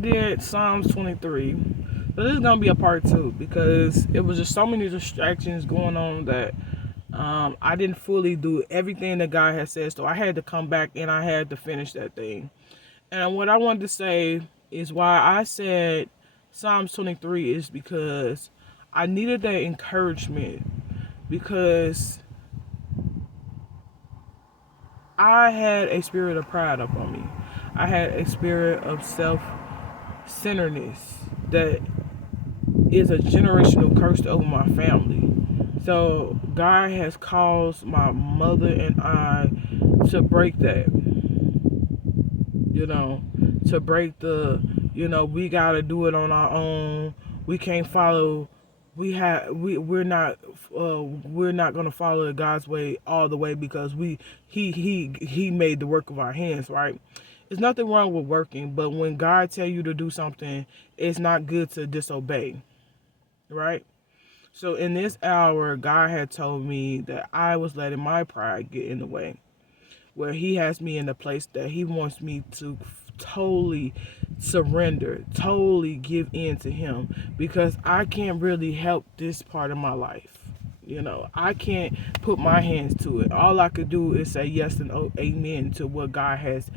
did Psalms 23. So this is gonna be a part two because it was just so many distractions going on that I didn't fully do everything that God had said. So I had to come back and I had to finish that thing. And what I wanted to say is why I said Psalms 23 is because I needed that encouragement because I had a spirit of pride upon me. I had a spirit of self-centeredness that is a generational curse over my family. So God has caused my mother and I to break that, you know, to break the, we gotta do it on our own. We can't follow. We're not gonna follow God's way all the way because he made the work of our hands, right? There's nothing wrong with working, but when God tell you to do something, it's not good to disobey, right? So in this hour, God had told me that I was letting my pride get in the way, where He has me in a place that He wants me to totally surrender, totally give in to Him, because I can't really help this part of my life. I can't put my hands to it. All I could do is say yes and amen to what God has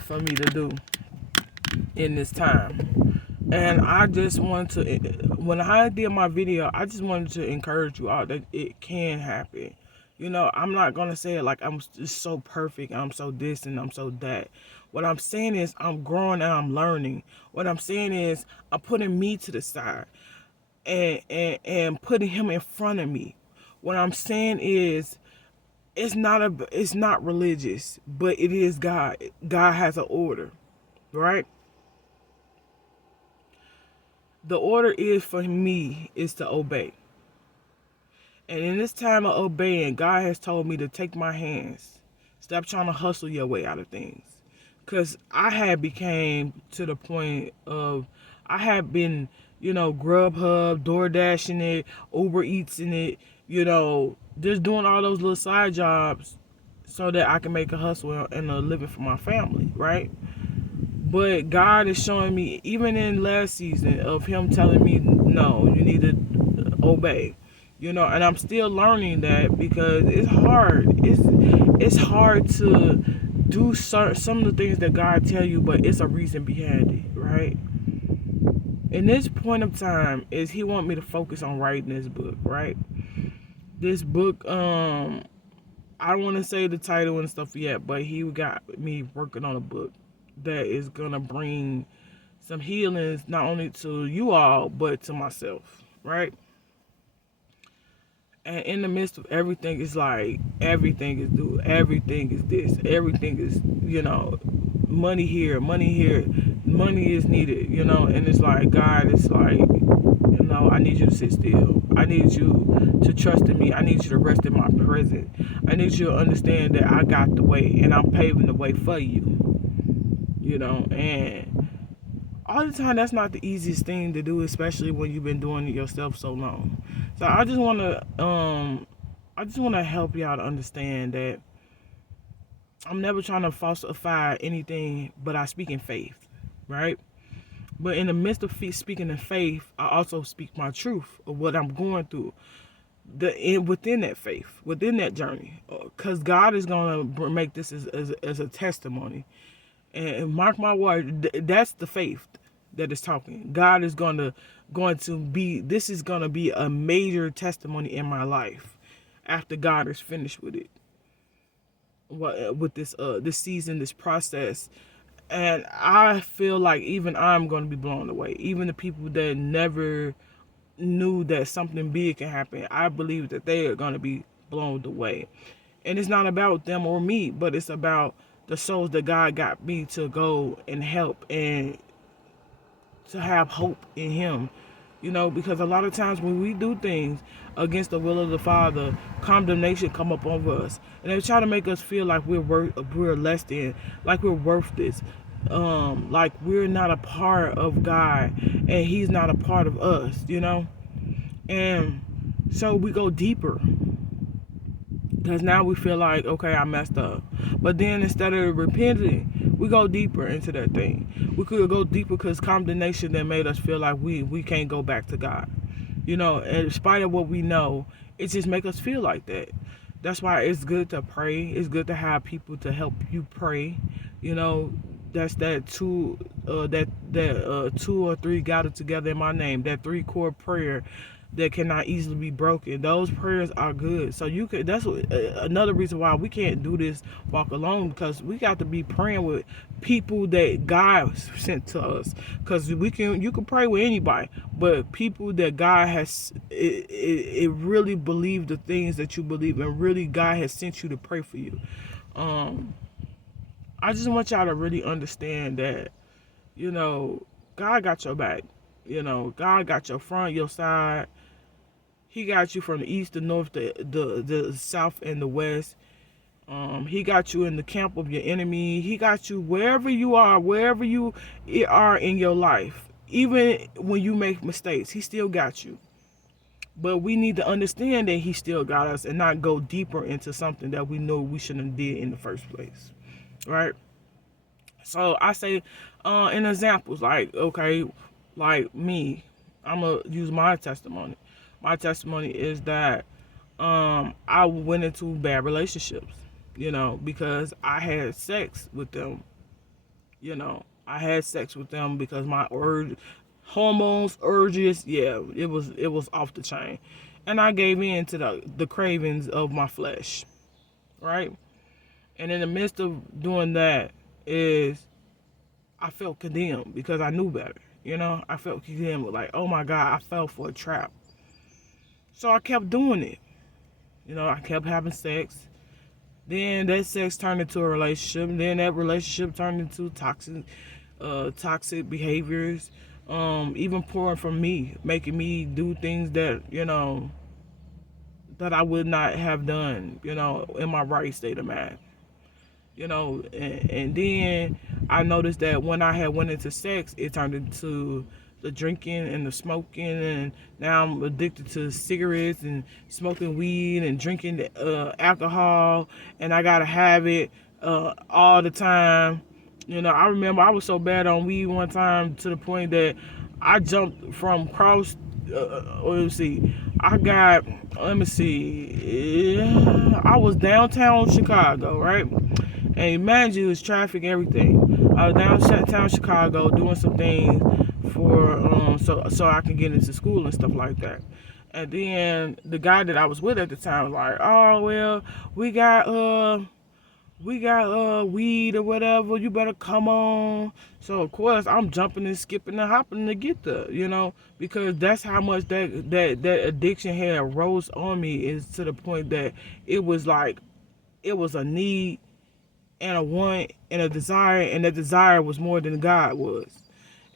for me to do in this time. And I just wanted to, when I did my video, I just wanted to encourage you all that it can happen. I'm not going to say it like I'm just so perfect, I'm so this and I'm so that. What I'm saying is I'm growing and I'm learning. What I'm saying is I'm putting me to the side and putting Him in front of me. What I'm saying is it's not religious, but it is God. God has an order, right? The order is for me is to obey. And in this time of obeying, God has told me to take my hands. Stop trying to hustle your way out of things. Because I had became to the point of, I had been, Grubhub, DoorDashing it, Uber Eatsing it, just doing all those little side jobs so that I can make a hustle and a living for my family, right? But God is showing me, even in last season, of Him telling me, no, you need to obey. And I'm still learning that because it's hard. It's hard to do some of the things that God tell you, but it's a reason behind it, right? In this point of time, is He want me to focus on writing this book, right? This book, I don't want to say the title and stuff yet, but He got me working on a book that is gonna bring some healings not only to you all but to myself, right? And in the midst of everything, it's like everything is this, everything is money here, money is needed, and it's like God is like, I need you to sit still. I need you to trust in me. I need you to rest in my presence. I need you to understand that I got the way and I'm paving the way for you. And all the time that's not the easiest thing to do, especially when you've been doing it yourself so long. So I just want to help y'all to understand that I'm never trying to falsify anything, but I speak in faith, right? But in the midst of speaking in faith, I also speak my truth of what I'm going through within that faith, within that journey, because God is going to make this as a testimony. And mark my word, that's the faith that is talking. God is going to be, this is going to be a major testimony in my life after God is finished with it, with this season, this process. And I feel like even I'm going to be blown away. Even the people that never knew that something big can happen, I believe that they are going to be blown away. And it's not about them or me, but it's about the souls that God got me to go and help and to have hope in Him. Because a lot of times when we do things against the will of the Father, condemnation come up over us, and they try to make us feel like we're less than, like we're worthless, like we're not a part of God, and He's not a part of us. And so we go deeper. Because now we feel like, okay, I messed up. But then instead of repenting, we go deeper into that thing. We could go deeper because condemnation that made us feel like we can't go back to God. In spite of what we know, it just make us feel like that. That's why it's good to pray. It's good to have people to help you pray. That's that two or three gathered together in my name. That three chord prayer that cannot easily be broken. Those prayers are good. So you could. That's another reason why we can't do this walk alone, because we got to be praying with people that God sent to us. Because you can pray with anybody, but people that God has it really believe the things that you believe, and really God has sent you to pray for you. I just want y'all to really understand that, God got your back. God got your front, your side. He got you from the east, the north, the south, and the west. He got you in the camp of your enemy. He got you wherever you are in your life. Even when you make mistakes, he still got you. But we need to understand that he still got us, and not go deeper into something that we know we shouldn't have did in the first place. Right? So I say, in examples, like me, I'm going to use my testimony. My testimony is that I went into bad relationships, because I had sex with them. I had sex with them because my hormones, urges, it was off the chain. And I gave in to the cravings of my flesh, right? And in the midst of doing that I felt condemned because I knew better. I felt condemned, like, oh my God, I fell for a trap. So I kept doing it. I kept having sex. Then that sex turned into a relationship. Then that relationship turned into toxic behaviors. Even pouring from me, making me do things that, that I would not have done, in my right state of mind. And then I noticed that when I had went into sex, it turned into the drinking and the smoking, and now I'm addicted to cigarettes and smoking weed and drinking alcohol, and I gotta have it all the time. I remember I was so bad on weed one time to the point that I jumped from cross. Let me see. I was downtown Chicago, right? And mind you, it's traffic, everything. I was downtown Chicago doing some things for so I can get into school and stuff like that. And then the guy that I was with at the time was like, oh well, we got weed or whatever, you better come on. So of course I'm jumping and skipping and hopping to get there, because that's how much that addiction had rose on me, is to the point that it was a need and a want and a desire, and that desire was more than God was.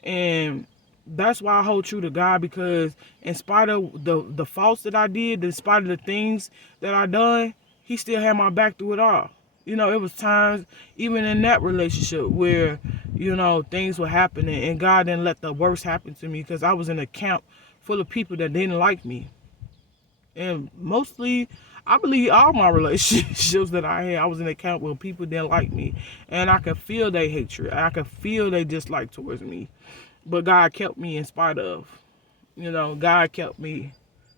And that's why I hold true to God, because in spite of the faults that I did, in spite of the things that I done, he still had my back through it all. It was times, even in that relationship, where, things were happening and God didn't let the worst happen to me, because I was in a camp full of people that didn't like me. And mostly, I believe all my relationships that I had, I was in a camp where people didn't like me. And I could feel their hatred. I could feel their dislike towards me. But God kept me in spite of. God kept me.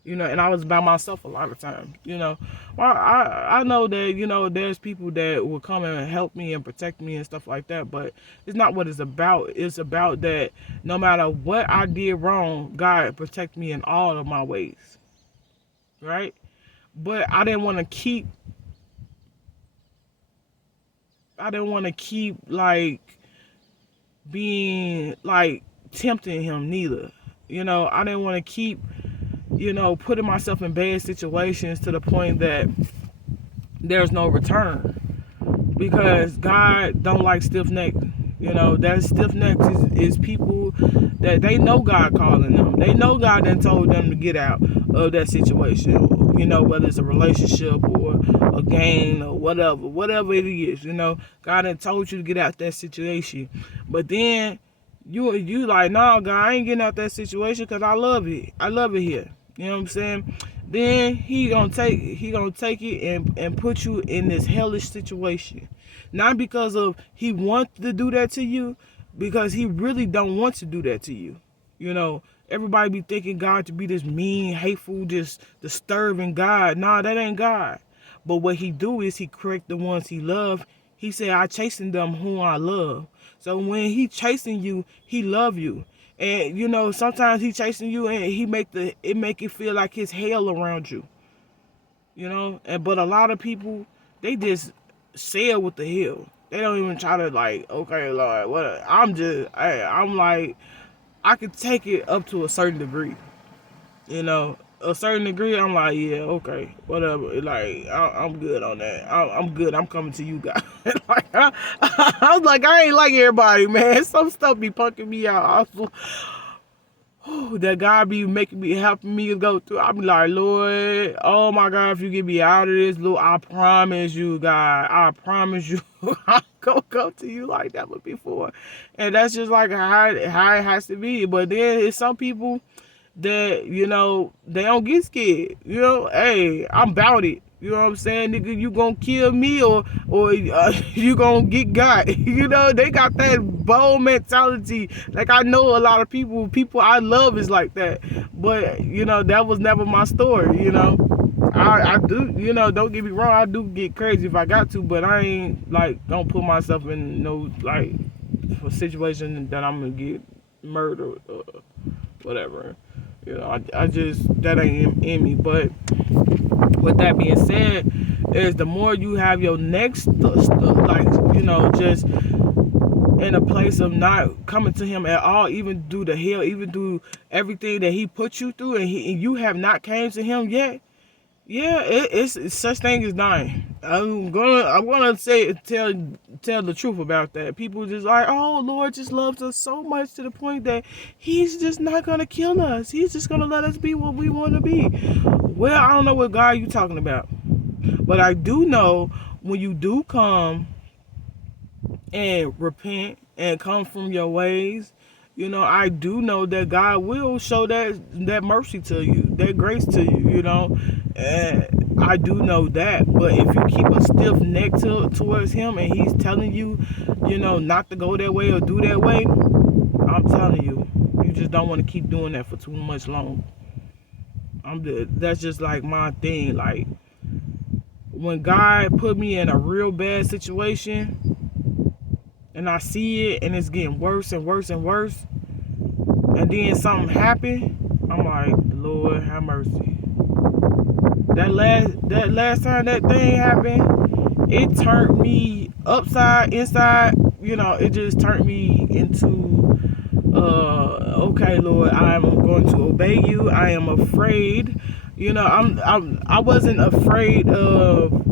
And I was by myself a lot of times. Well, I know that, there's people that will come and help me and protect me and stuff like that. But it's not what it's about. It's about that no matter what I did wrong, God protect me in all of my ways. Right? But I didn't want to keep like being like tempting him neither. I didn't want to keep, putting myself in bad situations to the point that there's no return. Because God don't like stiff neck. That stiff neck is people that they know God calling them. They know God done told them to get out of that situation. Whether it's a relationship or a game or whatever it is. God done told you to get out that situation. But then you like, nah, God, I ain't getting out that situation because I love it. I love it here. You know what I'm saying? then he gonna take it and put you in this hellish situation. Not because of he wants to do that to you, because he really don't want to do that to you. You know, everybody be thinking God to be this mean, hateful, just disturbing God. Nah, that ain't God. But what he do is he correct the ones he love. He said, I chasing them whom I love. So when he chasing you, he love you. And you know, sometimes he chasing you and he make it feel like it's hell around you. You know? And but a lot of people, they just sail with the hell. They don't even try to like, okay, Lord, what I'm like, I could take it up to a certain degree. You know, a certain degree, I'm like, yeah, okay, whatever. Like, I'm good on that. I'm good. I'm coming to you guys. Like, I was like, I ain't like everybody, man. Some stuff be punking me out. That God be making me, helping me to go through. I be like, Lord, oh my God, if you get me out of this, Lord, I promise you, God, I promise you, I'm gonna go to you like that before. And that's just like how it has to be. But then it's some people that, you know, they don't get scared. You know, hey, I'm about it. You know what I'm saying, nigga? You gonna kill me or you gonna get got? You know, they got that bold mentality. Like, I know a lot of people I love is like that, but you know, that was never my story. You know, I do, you know, don't get me wrong, I do get crazy if I got to, but I ain't like gonna put myself in no like a situation that I'm gonna get murdered or whatever. You know, I just, that ain't in me. But with that being said, is the more you have your next like, you know, just in a place of not coming to him at all, even through the hell, even through everything that he put you through, and you have not came to him yet. Yeah, it's such thing as dying. I'm gonna say tell the truth about that. People just like, oh, Lord just loves us so much to the point that he's just not gonna kill us. He's just gonna let us be what we want to be. Well, I don't know what God you talking about, but I do know when you do come and repent and come from your ways, you know, I do know that God will show that mercy to you, that grace to you, you know. And I do know that. But if you keep a stiff neck towards him and he's telling you, you know, not to go that way or do that way, I'm telling you, you just don't want to keep doing that for too much long. That's just like my thing. Like, when God put me in a real bad situation and I see it and it's getting worse and worse and worse, and then something happened, I'm like, Lord have mercy. That last time that thing happened, it turned me inside, you know, it just turned me into, okay, Lord, I am going to obey you. I am afraid. You know, I wasn't afraid of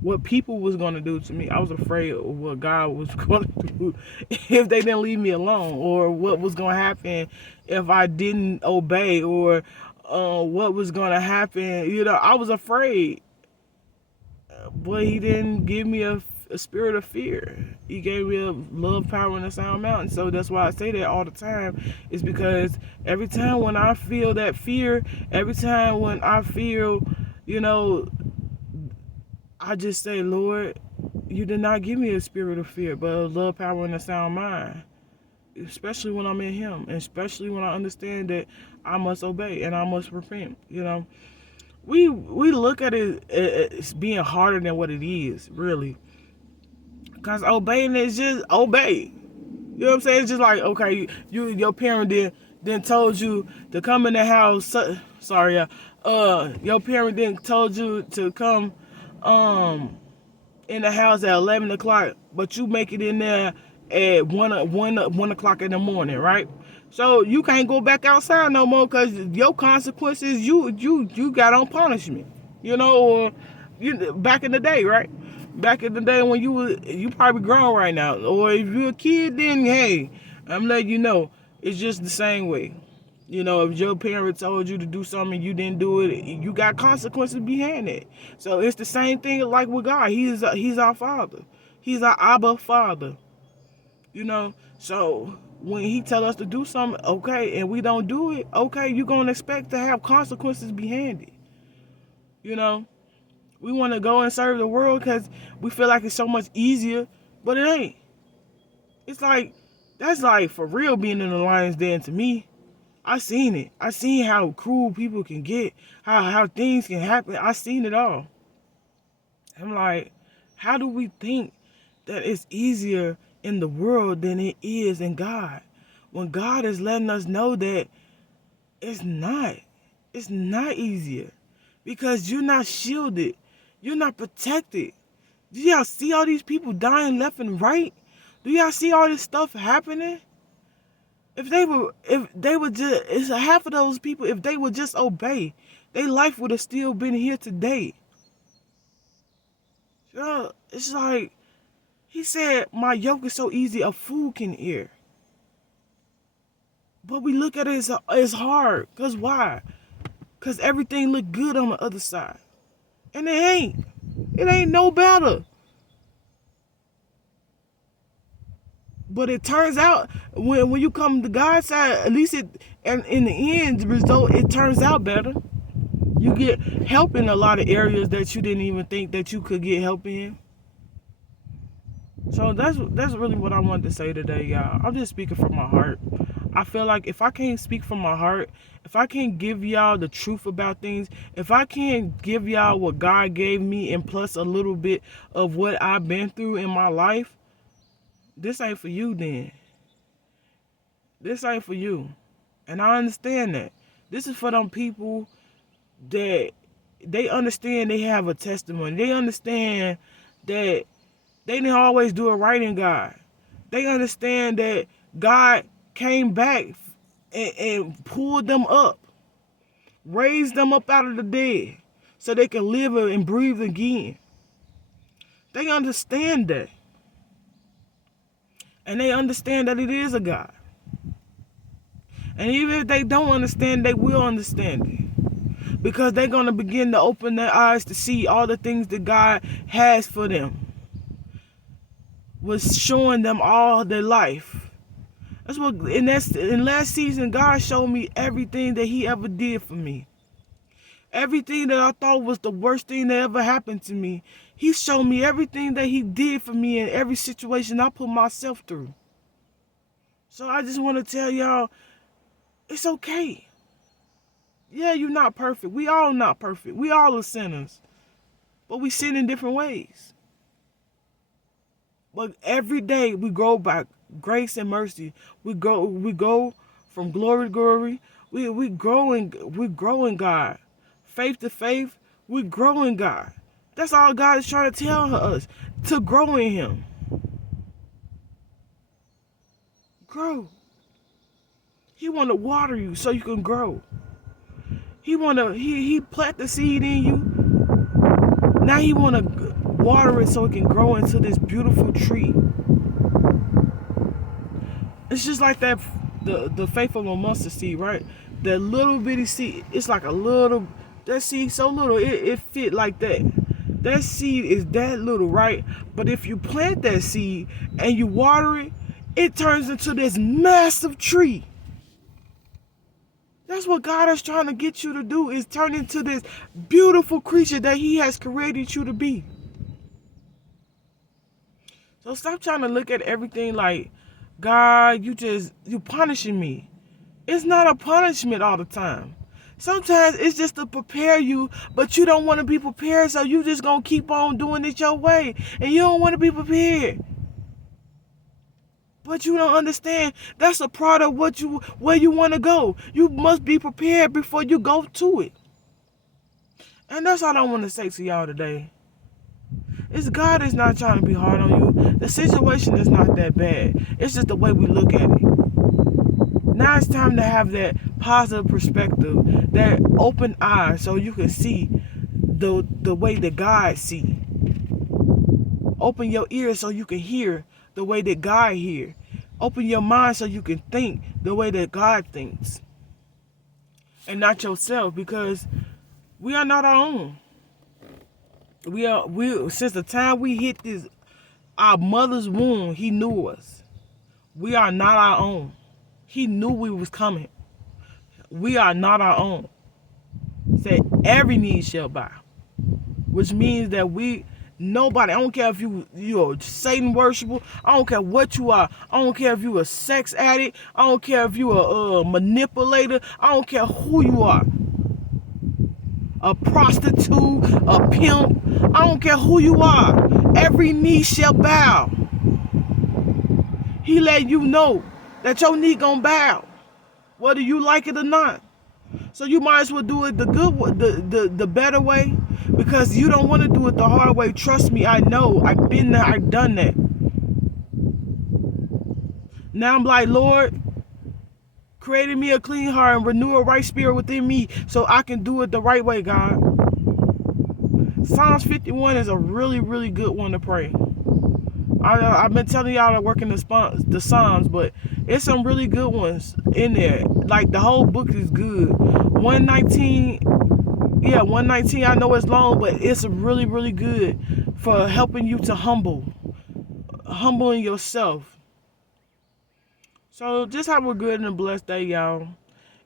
what people was going to do to me. I was afraid of what God was going to do if they didn't leave me alone, or what was going to happen if I didn't obey, or what was going to happen. You know, I was afraid, but he didn't give me a spirit of fear. He gave me a love, power, and a sound mind. So that's why I say that all the time. Is because every time when I feel that fear, every time when I feel, you know, I just say, Lord, you did not give me a spirit of fear, but a love, power, and a sound mind. Especially when I'm in him, and especially when I understand that I must obey and I must repent. You know, we look at it as being harder than what it is, really. Because obeying is just obey. You know what I'm saying? It's just like, okay, your parent then told you to come in the house. Sorry, your parent then told you to come in the house at 11 o'clock, but you make it in there at 1 o'clock in the morning, right? So you can't go back outside no more because your consequences, you got on punishment, you know. Or back in the day, right? Back in the day when you probably grown right now, or if you're a kid, then hey, I'm letting you know, it's just the same way. You know, if your parent told you to do something and you didn't do it, you got consequences behind it. So it's the same thing like with God. He's our Father. He's our Abba Father. You know, so when he tell us to do something, okay, and we don't do it, okay, you're going to expect to have consequences behind it. You know, we want to go and serve the world because we feel like it's so much easier, but it ain't. It's like, that's like for real being in the lion's den to me. I seen it. I seen how cruel people can get, how things can happen. I seen it all. I'm like, how do we think that it's easier in the world than it is in God? When God is letting us know that it's not. It's not easier. Because you're not shielded. You're not protected. Do y'all see all these people dying left and right? Do y'all see all this stuff happening? If they would just, it's half of those people, if they would just obey, their life would have still been here today. It's like, he said, my yoke is so easy a fool can hear. But we look at it as hard. Because why? Because everything look good on the other side. And it ain't. It ain't no better. But it turns out, when you come to God's side, at least and in the end, the result, it turns out better. You get help in a lot of areas that you didn't even think that you could get help in. So that's really what I wanted to say today, y'all. I'm just speaking from my heart. I feel like if I can't speak from my heart, if I can't give y'all the truth about things, if I can't give y'all what God gave me and plus a little bit of what I've been through in my life, this ain't for you then. This ain't for you. And I understand that. This is for them people that they understand they have a testimony. They understand that they didn't always do it right in God. They understand that God came back and pulled them up, raised them up out of the dead so they can live and breathe again. They understand that. And they understand that it is a God. And even if they don't understand, they will understand it. Because they're going to begin to open their eyes to see all the things that God has for them. Was showing them all their life. That's what in last season, God showed me everything that he ever did for me. Everything that I thought was the worst thing that ever happened to me. He showed me everything that he did for me in every situation I put myself through. So I just want to tell y'all, it's okay. Yeah, you're not perfect. We all not perfect. We all are sinners. But we sin in different ways. But every day we grow by grace and mercy. We go from glory to glory. We grow in God. Faith to faith, we grow in God. That's all God is trying to tell us, to grow in him. Grow. He want to water you so you can grow. He plant the seed in you. Now he want to water it so it can grow into this beautiful tree. It's just like that, the faith of a mustard seed, right? That little bitty seed, it's like that seed so little, it fit like that. That seed is that little, right? But if you plant that seed and you water it, it turns into this massive tree. That's what God is trying to get you to do, is turn into this beautiful creature that he has created you to be. So stop trying to look at everything like, God, you punishing me. It's not a punishment all the time. Sometimes it's just to prepare you, but you don't want to be prepared, so you just going to keep on doing it your way, and you don't want to be prepared. But you don't understand, that's a part of where you want to go. You must be prepared before you go to it. And that's all I want to say to y'all today. God is not trying to be hard on you. The situation is not that bad. It's just the way we look at it. Now it's time to have that positive perspective, that open eye, so you can see the way that God sees. Open your ears so you can hear the way that God hears. Open your mind so you can think the way that God thinks. And not yourself, because we are not our own. We since the time we hit our mother's womb, he knew us. We are not our own. He knew we was coming. We are not our own. Said every knee shall bow. Which means that nobody, I don't care if you're a Satan worshiper, I don't care what you are, I don't care if you're a sex addict, I don't care if you're a manipulator, I don't care who you are. A prostitute, a pimp, I don't care who you are. Every knee shall bow. He let you know that your knee gonna bow, whether you like it or not. So you might as well do it the good way, the better way, because you don't want to do it the hard way. Trust me, I know. I've been there, I've done that. Now I'm like, Lord, create in me a clean heart and renew a right spirit within me so I can do it the right way, God. Psalms 51 is a really, really good one to pray. I've been telling y'all to work in the Psalms, but it's some really good ones in there. Like, the whole book is good. 119, yeah, 119, I know it's long, but it's really, really good for helping you to humbling yourself. So just have a good and a blessed day, y'all.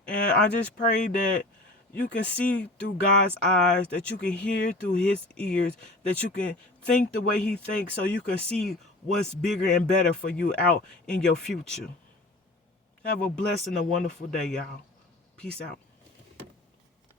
And I just pray that you can see through God's eyes, that you can hear through his ears, that you can think the way he thinks, so you can see what's bigger and better for you out in your future. Have a blessed and a wonderful day, y'all. Peace out.